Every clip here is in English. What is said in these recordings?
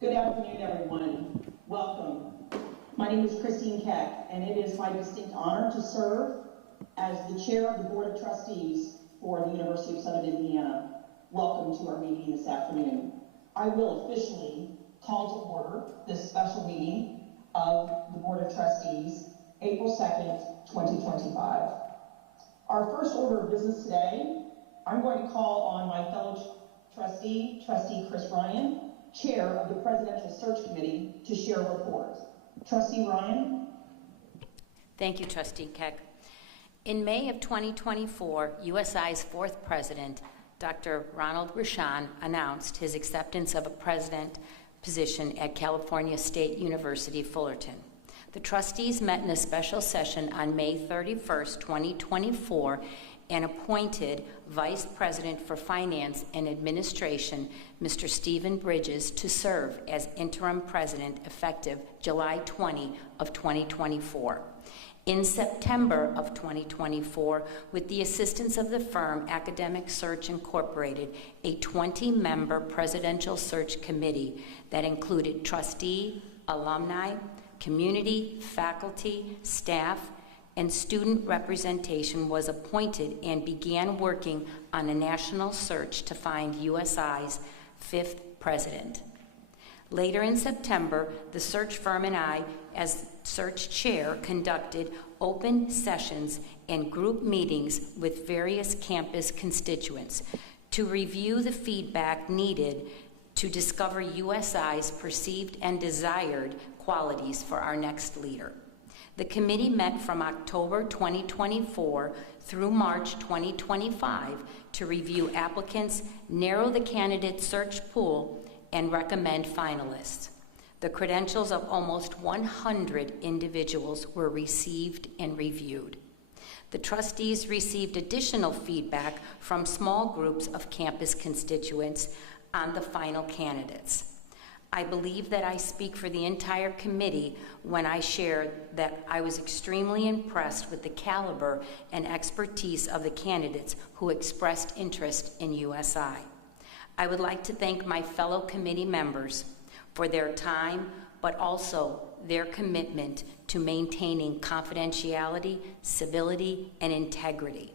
Good afternoon, everyone. Welcome. My name is Christine Keck, and it is my distinct honor to serve as the chair of the Board of Trustees for the University of Southern Indiana. Welcome to our meeting this afternoon. I will officially call to order this special meeting of the Board of Trustees, April 2nd, 2025. Our first order of business today, I'm going to call on my fellow trustee, Trustee Chris Ryan, Chair of the Presidential Search Committee, to share a report. Trustee Ryan. Thank you, Trustee Keck. In May of 2024, USI's fourth president, Dr. Ronald Rashan, announced his acceptance of a president position at California State University, Fullerton. The trustees met in a special session on May 31st, 2024, and appointed Vice President for Finance and Administration, Mr. Stephen Bridges, to serve as interim president effective July 20 of 2024. In September of 2024, with the assistance of the firm Academic Search Incorporated, a 20-member presidential search committee that included trustee, alumni, community, faculty, staff, and student representation was appointed and began working on a national search to find USI's fifth president. Later in September, the search firm and I, as search chair, conducted open sessions and group meetings with various campus constituents to review the feedback needed to discover USI's perceived and desired qualities for our next leader. The committee met from October 2024 through March 2025 to review applicants, narrow the candidate search pool, and recommend finalists. The credentials of almost 100 individuals were received and reviewed. The trustees received additional feedback from small groups of campus constituents on the final candidates. I believe that I speak for the entire committee when I share that I was extremely impressed with the caliber and expertise of the candidates who expressed interest in USI. I would like to thank my fellow committee members for their time, but also their commitment to maintaining confidentiality, civility, and integrity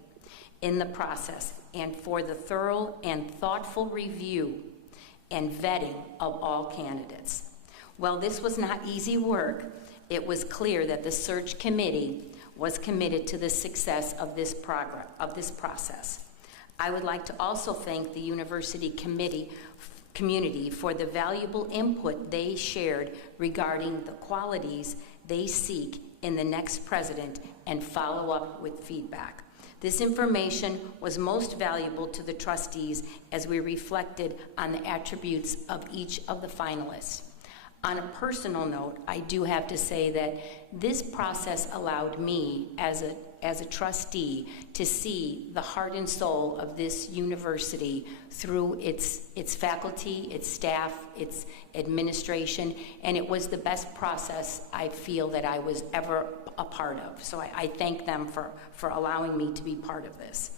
in the process, and for the thorough and thoughtful review and vetting of all candidates. While this was not easy work, it was clear that the search committee was committed to the success of this process. I would like to also thank the university community for the valuable input they shared regarding the qualities they seek in the next president and follow up with feedback. This information was most valuable to the trustees as we reflected on the attributes of each of the finalists. On a personal note, I do have to say that this process allowed me as a trustee to see the heart and soul of this university through its faculty, its staff, its administration, and it was the best process I feel that I was ever a part of. So I thank them for allowing me to be part of this.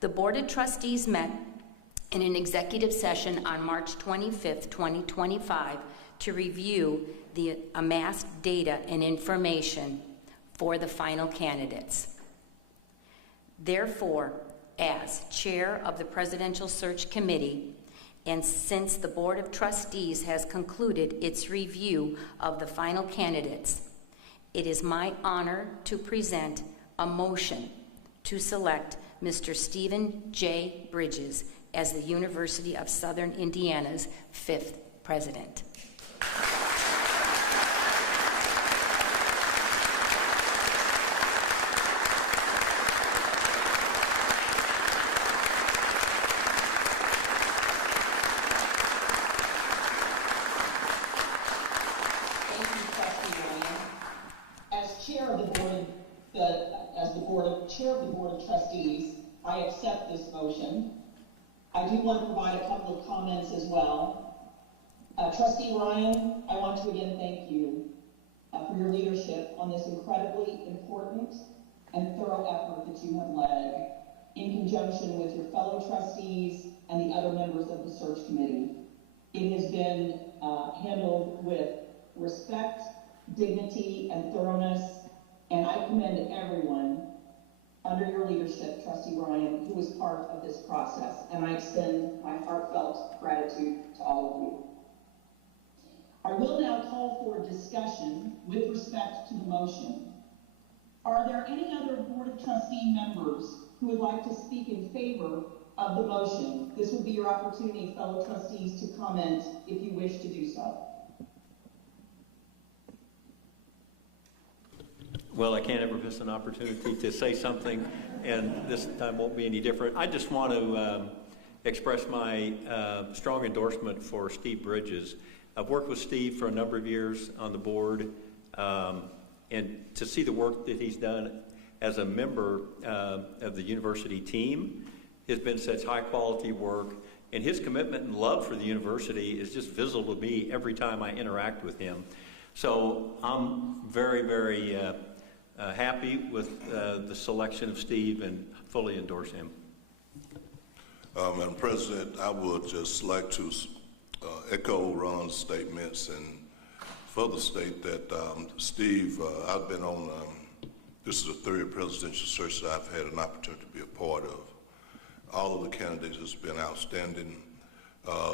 The Board of Trustees met in an executive session on March 25th, 2025 to review the amassed data and information for the final candidates. Therefore, as chair of the Presidential Search Committee, and since the Board of Trustees has concluded its review of the final candidates, it is my honor to present a motion to select Mr. Stephen J. Bridges as the University of Southern Indiana's fifth president. Chair of the Board of Trustees, I accept this motion. I do want to provide a couple of comments as well. Trustee Ryan, I want to again thank you for your leadership on this incredibly important and thorough effort that you have led in conjunction with your fellow trustees and the other members of the search committee. It has been handled with respect, dignity, and thoroughness, and I commend everyone under your leadership, Trustee Ryan, who was part of this process, and I extend my heartfelt gratitude to all of you. I will now call for discussion with respect to the motion. Are there any other Board of Trustee members who would like to speak in favor of the motion? This would be your opportunity, fellow trustees, to comment if you wish to do so. Well, I can't ever miss an opportunity to say something, and this time won't be any different. I just want to express my strong endorsement for Steve Bridges. I've worked with Steve for a number of years on the board, and to see the work that he's done as a member of the university team has been such high quality work, and his commitment and love for the university is just visible to me every time I interact with him. So I'm very, very happy with the selection of Steve and fully endorse him. Madam President, I would just like to echo Ron's statements and further state that Steve, I've been on, this is the third presidential search that I've had an opportunity to be a part of. All of the candidates has been outstanding.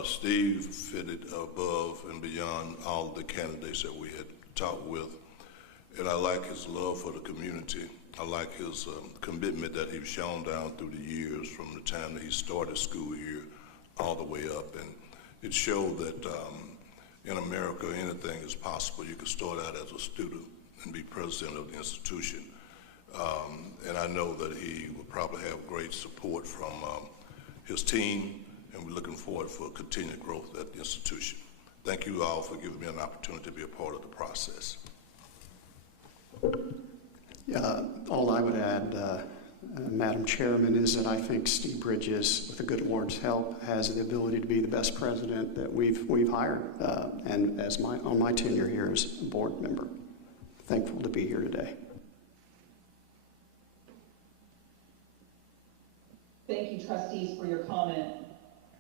Steve fitted above and beyond all of the candidates that we had talked with. And I like his love for the community. I like his commitment that he's shown down through the years from the time that he started school here all the way up. And it showed that in America, anything is possible. You can start out as a student and be president of the institution. And I know that he will probably have great support from his team, and we're looking forward for continued growth at the institution. Thank you all for giving me an opportunity to be a part of the process. All I would add, Madam Chairman, is that I think Steve Bridges, with the good Lord's help, has the ability to be the best president that we've hired, and as on my tenure here as a board member. Thankful to be here today. Thank you, trustees, for your comment.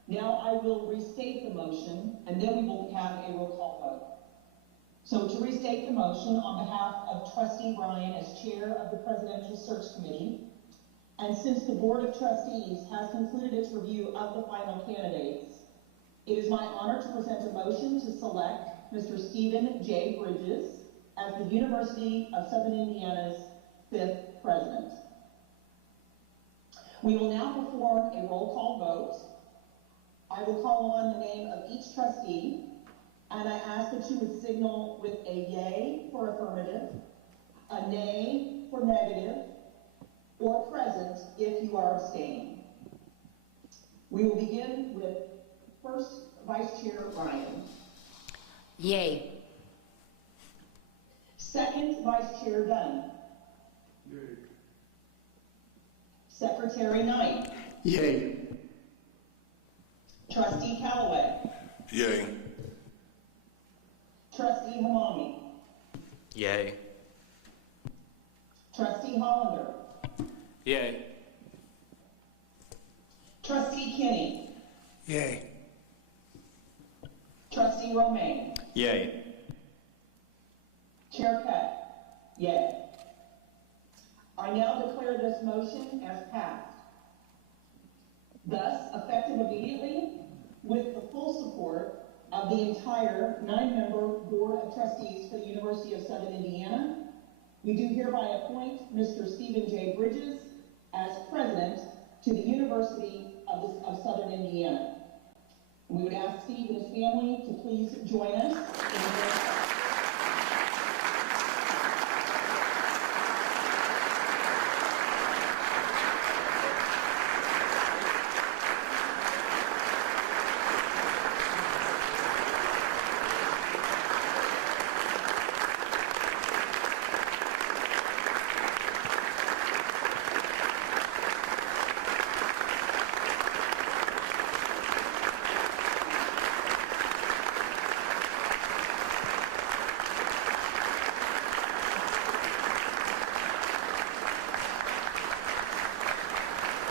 Now I will restate the motion, and then we will have a roll call vote. So to restate the motion, on behalf of Trustee Ryan as chair of the Presidential Search Committee, and since the Board of Trustees has concluded its review of the final candidates, it is my honor to present a motion to select Mr. Stephen J. Bridges as the University of Southern Indiana's 5th president. We will now perform a roll call vote. I will call on the name of each trustee, and I ask that you would signal with a yay for affirmative, a nay for negative, or present if you are abstaining. We will begin with first Vice Chair Ryan. Yay. Second Vice Chair Dunn. Yay. Secretary Knight. Yay. Trustee Callaway. Yay. Trustee Hamami. Yay. Trustee Hollander. Yay. Trustee Kinney. Yay. Trustee Romaine. Yay. Chair Peck. Yay. I now declare this motion as passed. Thus, effective immediately, with the full support of the entire 9-member Board of Trustees for the University of Southern Indiana, we do hereby appoint Mr. Stephen J. Bridges as president to the University of Southern Indiana. We would ask Steve and his family to please join us in this.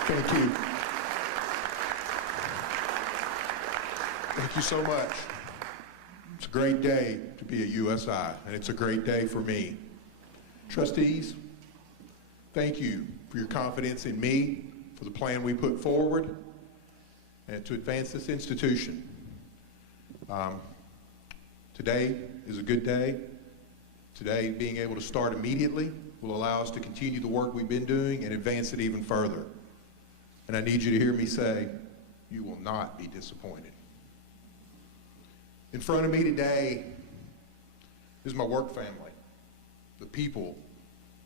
Thank you. Thank you so much. It's a great day to be at USI, and it's a great day for me. Trustees, thank you for your confidence in me, for the plan we put forward, and to advance this institution. Today is a good day. Today, being able to start immediately will allow us to continue the work we've been doing and advance it even further. And I need you to hear me say, you will not be disappointed. In front of me today is my work family, the people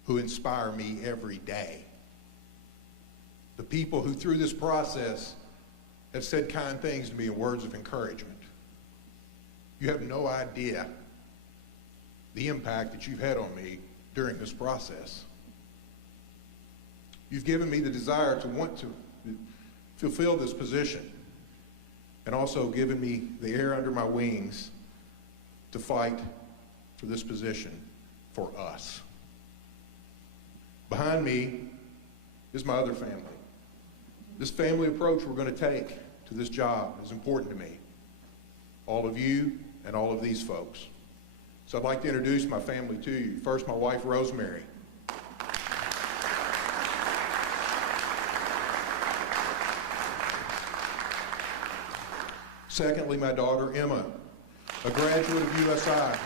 who inspire me every day, the people who through this process have said kind things to me in words of encouragement. You have no idea the impact that you've had on me during this process. You've given me the desire to want to fulfill this position, and also given me the air under my wings to fight for this position for us. Behind me is my other family. This family approach we're going to take to this job is important to me. All of you and all of these folks. So I'd like to introduce my family to you. First, my wife, Rosemary. Secondly, my daughter, Emma, a graduate of USI.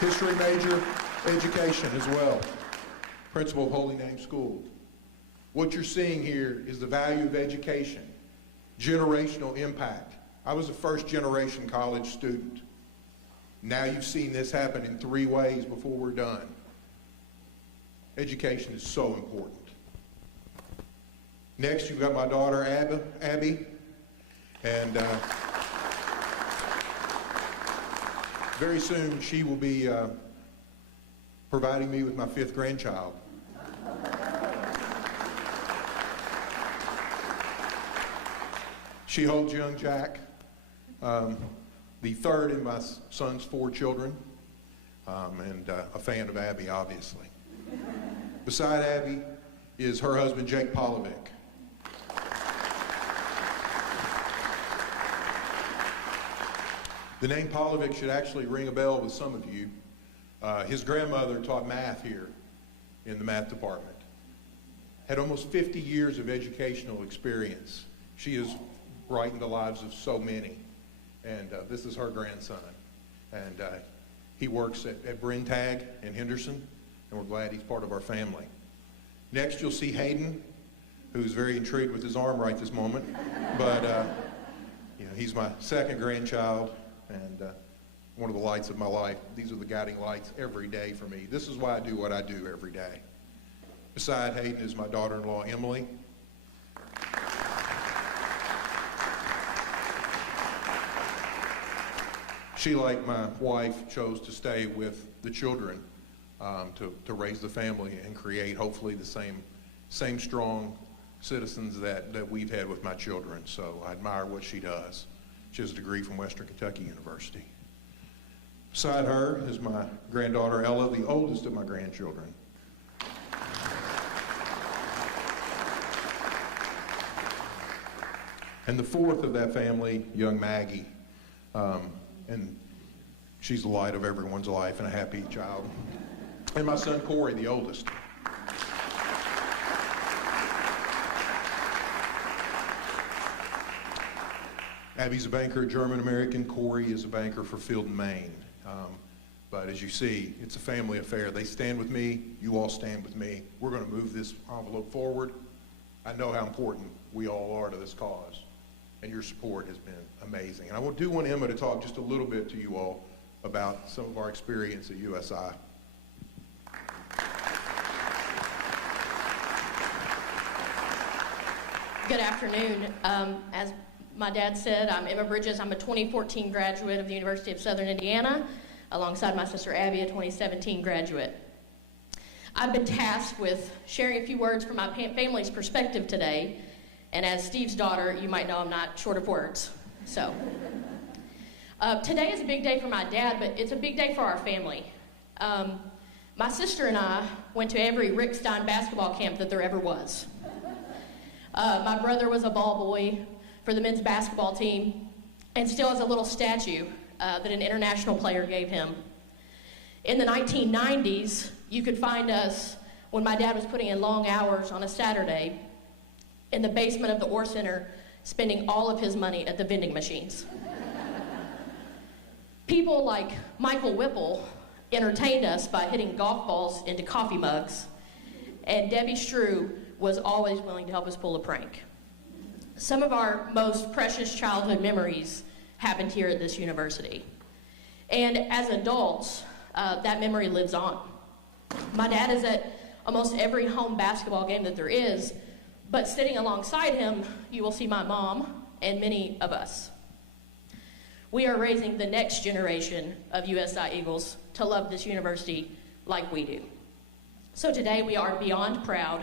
History major, education as well. Principal of Holy Name School. What you're seeing here is the value of education, generational impact. I was a first-generation college student. Now you've seen this happen in 3 ways before we're done. Education is so important. Next, you've got my daughter, Abby. And very soon, she will be providing me with my 5th grandchild. She holds young Jack, the 3rd in my son's 4 children, and a fan of Abby, obviously. Beside Abby is her husband, Jake Polovic. The name Polovic should actually ring a bell with some of you. His grandmother taught math here in the math department. Had almost 50 years of educational experience. She has brightened the lives of so many. And this is her grandson. And he works at Brentag in Henderson, and we're glad he's part of our family. Next, you'll see Hayden, who's very intrigued with his arm right this moment. But you know, he's my 2nd grandchild, and one of the lights of my life. These are the guiding lights every day for me. This is why I do what I do every day. Beside Hayden is my daughter-in-law, Emily. She, like my wife, chose to stay with the children to raise the family and create, hopefully, the same strong citizens that we've had with my children. So I admire what she does. She has a degree from Western Kentucky University. Beside her is my granddaughter, Ella, the oldest of my grandchildren. And the 4th of that family, young Maggie. And she's the light of everyone's life and a happy child. And my son, Corey, the oldest. Abby's a banker, German-American. Corey is a banker for Field and Maine. But as you see, it's a family affair. They stand with me. You all stand with me. We're going to move this envelope forward. I know how important we all are to this cause, and your support has been amazing. And I do want Emma to talk just a little bit to you all about some of our experience at USI. Good afternoon. As my dad said, I'm Emma Bridges. I'm a 2014 graduate of the University of Southern Indiana, alongside my sister Abby, a 2017 graduate. I've been tasked with sharing a few words from my family's perspective today, and as Steve's daughter, you might know I'm not short of words. So, today is a big day for my dad, but it's a big day for our family. My sister and I went to every Rick Stein basketball camp that there ever was. My brother was a ball boy. for the men's basketball team and still has a little statue that an international player gave him. In the 1990s, you could find us, when my dad was putting in long hours on a Saturday, in the basement of the Orr Center, spending all of his money at the vending machines. People like Michael Whipple entertained us by hitting golf balls into coffee mugs, and Debbie Strew was always willing to help us pull a prank. Some of our most precious childhood memories happened here at this university. And as adults, that memory lives on. My dad is at almost every home basketball game that there is, but sitting alongside him, you will see my mom and many of us. We are raising the next generation of USI Eagles to love this university like we do. So today we are beyond proud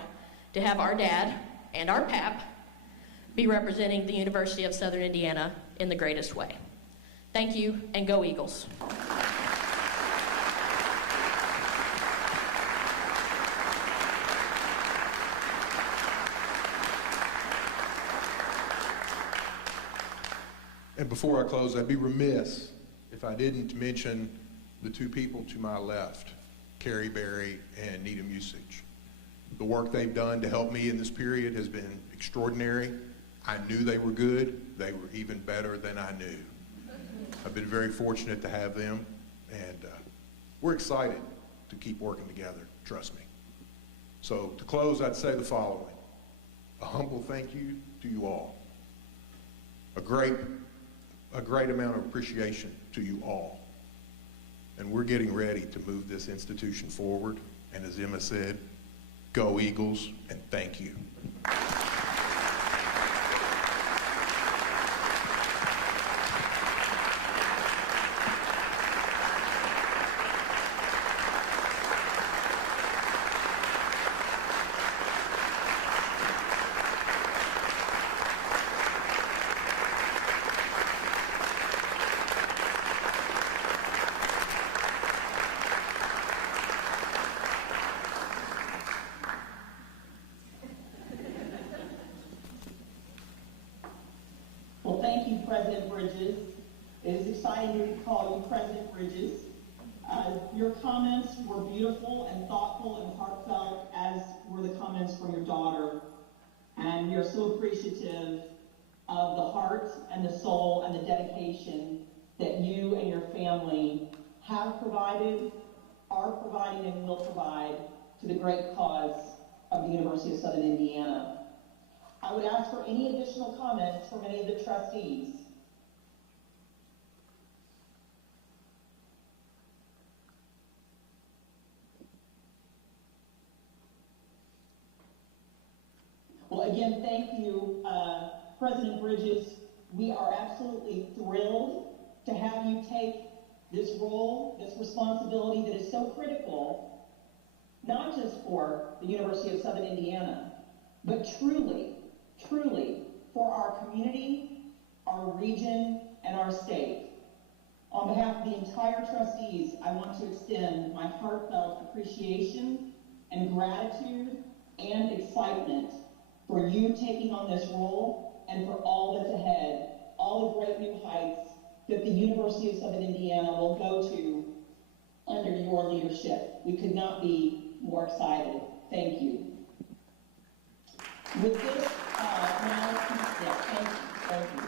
to have our dad and our pap be representing the University of Southern Indiana in the greatest way. Thank you, and go Eagles. And before I close, I'd be remiss if I didn't mention the two people to my left, Carrie Berry and Needham Usage. The work they've done to help me in this period has been extraordinary. I knew they were good. They were even better than I knew. I've been very fortunate to have them, and we're excited to keep working together, trust me. So to close, I'd say the following. A humble thank you to you all. A great amount of appreciation to you all. And we're getting ready to move this institution forward. And as Emma said, go Eagles, and thank you. Well, thank you, President Bridges. It is exciting to call you President Bridges. Your comments were beautiful and thoughtful and heartfelt, as were the comments from your daughter. And we are so appreciative of the heart and the soul and the dedication that you and your family have provided, are providing, and will provide to the great cause of the University of Southern Indiana. I would ask for any additional comments from any of the trustees. Well, again, thank you, President Bridges. We are absolutely thrilled to have you take this role, this responsibility that is so critical, not just for the University of Southern Indiana, but truly for our community, our region, and our state. On behalf of the entire trustees, I want to extend my heartfelt appreciation and gratitude and excitement for you taking on this role and for all that's ahead, all the great new heights that the University of Southern Indiana will go to under your leadership. We could not be more excited. Thank you. With this, thank you.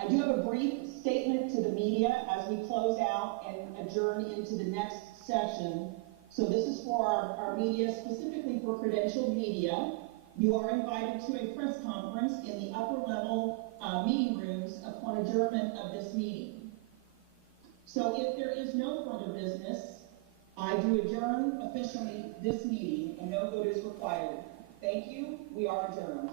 I do have a brief statement to the media as we close out and adjourn into the next session. So this is for our media, specifically for credentialed media. You are invited to a press conference in the upper level meeting rooms upon adjournment of this meeting. So if there is no further business, I do adjourn officially this meeting, and no vote is required. Thank you. We are adjourned.